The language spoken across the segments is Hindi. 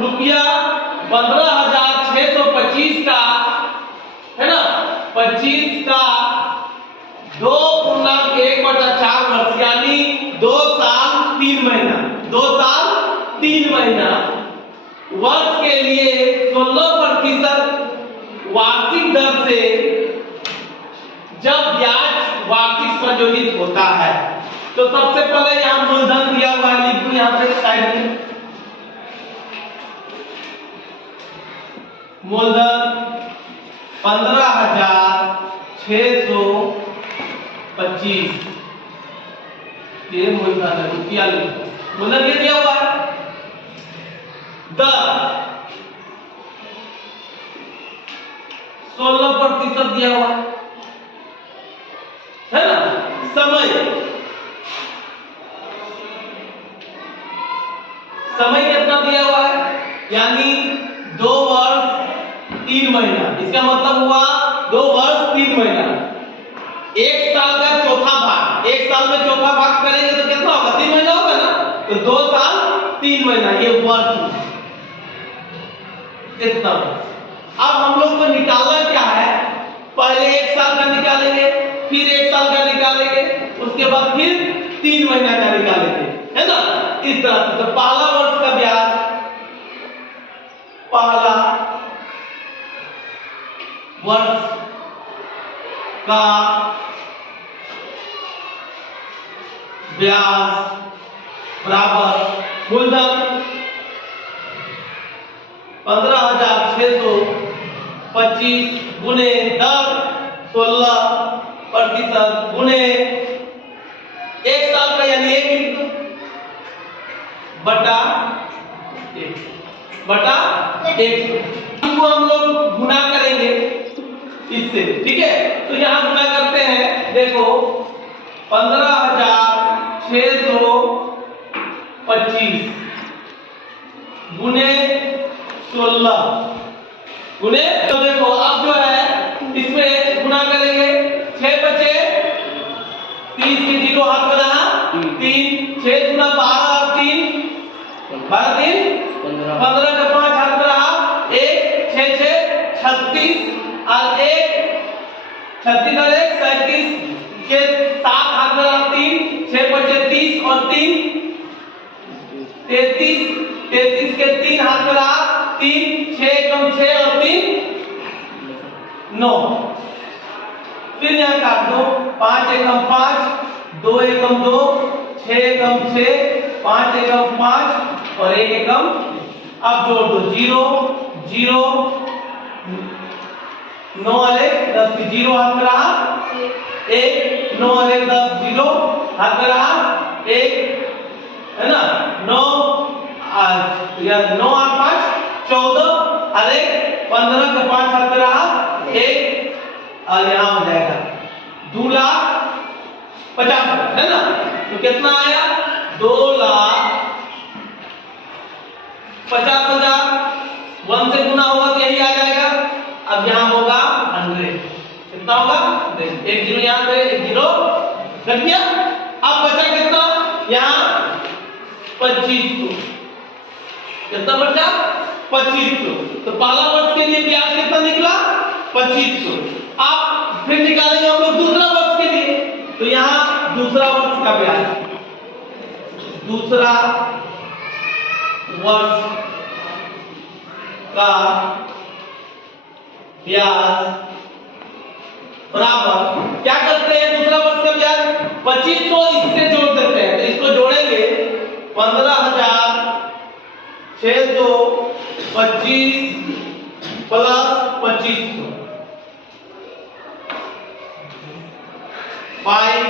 रुपया 15,625 का है ना, 25 का 2.1/4 वर्ष यानी 2 साल 3 महीना, 2 साल 3 महीना वर्ष के लिए 16% वार्षिक दर से जब ब्याज वार्षिक संयोजित होता है। तो सबसे पहले यहाँ मूलधन दिया हुआ है, लिखो यहाँ पे साइड में मूलधन 15,625 ये मूलधन है, रुपया लिखो, मूलधन ये दिया हुआ है। दर 16% दिया हुआ है ना। समय समय कितना दिया हुआ है, यानी 2 वर्ष 3 महीना, इसका मतलब हुआ 2 वर्ष 3 महीना। 1 साल का चौथा भाग, 1 साल में चौथा भाग करेंगे तो कितना होगा, 3 महीना होगा ना, तो 2 साल 3 महीना ये वर्ष इतना। अब हम लोग को निकालना क्या है, पहले 1 साल का निकालेंगे, फिर 1 साल का निकालेंगे, उसके बाद फिर 3 महीना का निकालेंगे, है ना, इस तरह से। तो पहला वर्ष का ब्याज, पहला वर्ष का ब्याज बराबर मूलधन 15,625 गुने दर 16% गुने 1 साल का यानी 1 बटा 1 इसको हम लोग गुना करेंगे इससे, ठीक है। तो यहां गुना करते हैं, देखो 15,625 गुने 16 गुने, तो देखो अब जो है इसमें गुना करेंगे, 6 बचे 30 के 0 हाथ में रहा 3, 6 गुना 12 और 3 12 3 15 का 5 हाथ में रहा 1 6 6 36 और 1 36 और 1 37 के 7 हाथ में रहा 3 6 बचे 30 और 3 33 33 के 3 हाथ में रहा 3 6 कम 6 और 3 9। फिर यहाँ काट दो, 5 एकम 5 2 एकम 2 6 एकम 6 5 एकम 5 और 1 एकम। अब जोड़ दो 0 0 9 और 1 10 की 0 हाथ में रहा 1 9 और 1 10 0 हाथ में रहा 1 है ना 9 या 9 और 5 14 और 1 15 का 5 हाथ में रहा 1 और यहाँ हो जाएगा 2,50,000 है ना। तो कितना आया 2,50,000 1 से गुना होगा तो यही आ जाएगा। अब यहाँ होगा 100, कितना होगा 1 0 यहाँ पे 1 0 रख दिया। अब बचा कितना यहाँ 2500, कितना बचा 2500। तो पहला वर्ष के लिए ब्याज कितना निकला 2500। अब फिर निकालेंगे हम लोग दूसरा वर्ष के लिए, तो यहाँ दूसरा वर्ष का ब्याज, दूसरा वर्ष का ब्याज बराबर क्या करते हैं, दूसरा वर्ष का ब्याज 2500 इससे जोड़ देते हैं, तो इसको जोड़ेंगे 15,625 प्लस 2500 5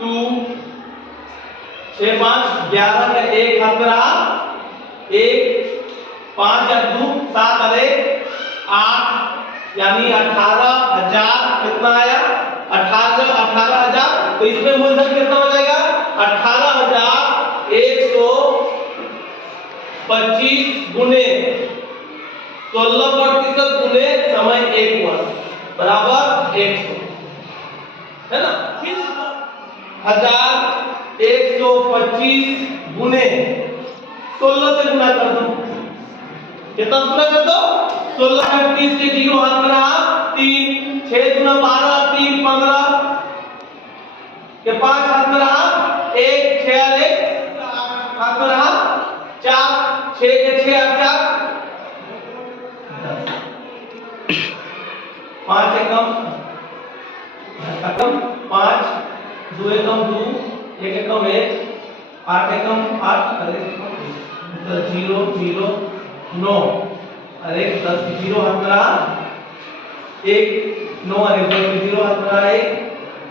2 6 5 11 का 1 हाथ में रहा 1 5 या 2 7 और 1 8 यानी 18,000 कितना आया 18,000। तो इसमें मूलधन कितना हो जाएगा 18,125 गुने 16% गुने समय 1 वर्ष बराबर 100, है ना। फिर 1125 गुने 16 से गुना कर दो, कितना गुना कर दो 16 में 30 के 0 हाथ में रहा 3, 6 गुना 12, 3 15 के 5 हाथ में रहा 1, 6 और 1 हाथ में रहा 4, 6 के 6 और 4 5 एकम 5, 2 एकम 2, 1 एकम 1, 8 एकम 8, अरे 0 0 9, अरे 10 की 0 हाथ में रहा 1, 9 अरे 10 की 0 हाथ में रहा 1,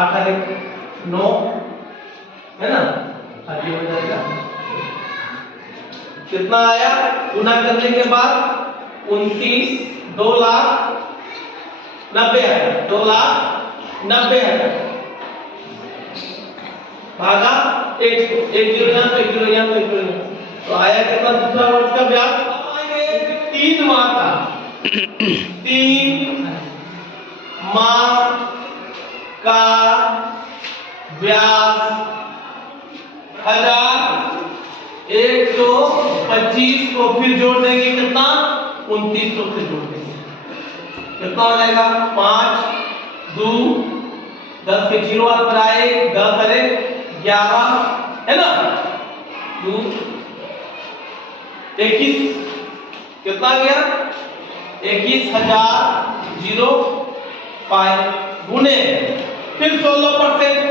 8 अरे 9, है ना। आगे हो जाएगा, कितना आया गुना करने के बाद 29, 2,90,000, 2,90,000 भागा 100, 1 0 यहाँ पे 1 0 यहाँ पे 1 0 यहाँ, तो आया कितना दूसरा वर्ष का ब्याज। 3 माह का 3 माह का ब्याज 1125 को फिर जोड़ देंगे कितना 2900 से जोड़ देंगे, कितना हो जाएगा 5, 2, 10 के 0 हाथ पर आए 10 अरे 11, है ना 2, 21 कितना गया 21,005 गुने फिर 16%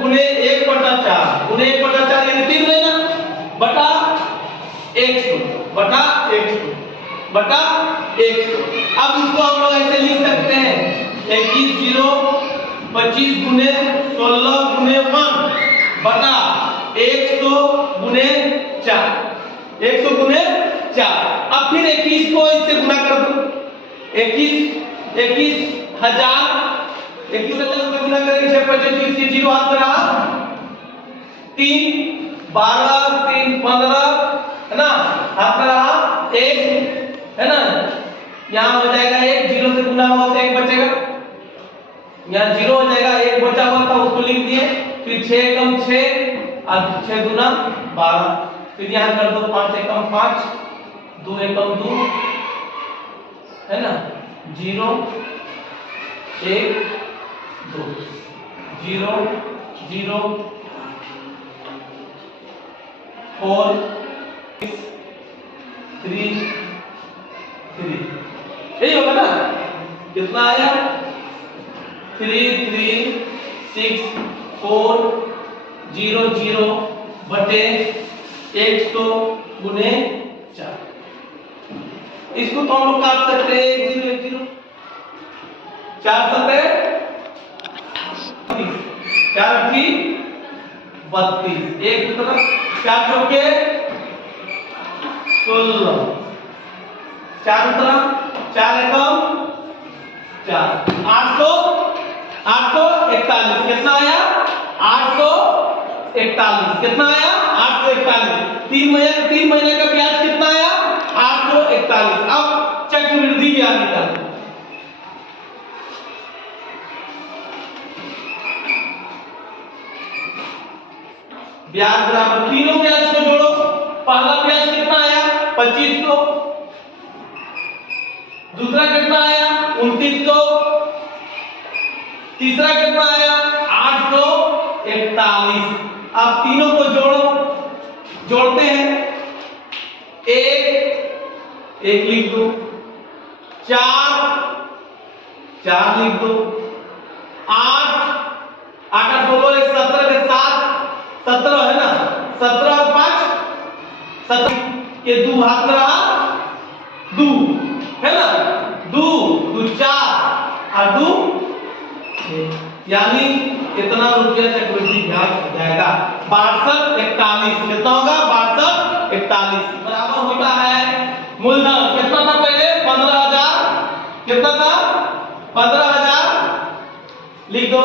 गुने 1/4 गुने 1/4 यानी 3 महीना बटा 100 बटा 100 बटा 100। अब इसको हम लोग ऐसे लिख सकते हैं 21,025 गुने 16 गुने 1 बटा 100 गुने 4, 100 गुने 4। अब फिर 21 को इससे गुना कर दो 21,000 से गुना करेंगे 6 25 के 0 हाथ में रहा 3 12 3 15, है ना हाथ में रहा 1, है ना यहाँ हो जाएगा 1 0 से गुना हुआ तो 1 बचेगा, यहाँ 0 हो जाएगा 1 बचा हुआ था उसको लिख दिए, फिर 6 एकम 6 और 6 दूना 12, फिर यहाँ कर दो 5 एकम 5, 2 एकम 2, है ना 0 1 2 0 0 4 3 3, यही होगा ना। कितना आया 3 3 6 4 0 0 बटे 100 गुने 4। इसको तो हम लोग काट सकते हैं 1 0 1 0, 4 सत्ते 4 8 32, एक तरफ 4 चौके 16, 4 तरफ 4 एकम 4, 841, कितना आया 841, कितना आया 841, 3 महीने का ब्याज कितना आया 841। अब चक्रवृद्धि ब्याज निकाल ब्याज बराबर तीनों ब्याज को जोड़ो, पहला ब्याज कितना आया 2500, दूसरा कितना आया 2900, तीसरा कितना आया 841। अब तीनों को जोड़ो, जोड़ते हैं 1 लिख दो, 4 लिख दो, 8 8 बोलो 17 के 7 17 है ना, 17 और 5 17 के 2 हाथ में रहा 2, है ना 2 2 4 और 2 यानी कितना रुपया चक्रवृद्धि ब्याज हो जाएगा 6241। कितना होगा 6241 बराबर होता है मूलधन कितना था पहले 15,000, कितना था 15,000 लिख दो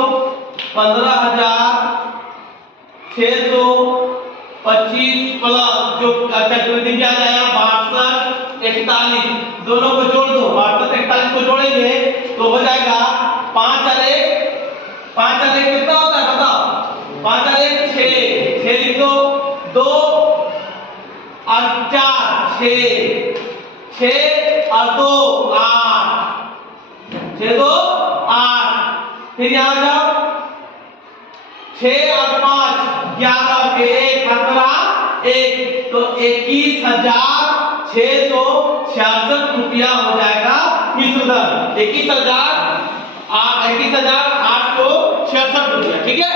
15,625 प्लस जो चक्रवृद्धि ब्याज आया 6241 41, दोनों को जोड़ दो, 41 को जोड़ेंगे तो हो जाएगा 5 और 1 कितना होता है बताओ? 5 और 1 6 लिख दो, 2 और 4 6 और 2 8, 6 2 8। फिर यहाँ जाओ, 6 और 5 11 और 1 तो 21,666 रुपया हो जाएगा मिश्रधन। 21,866 रुपया, ठीक है।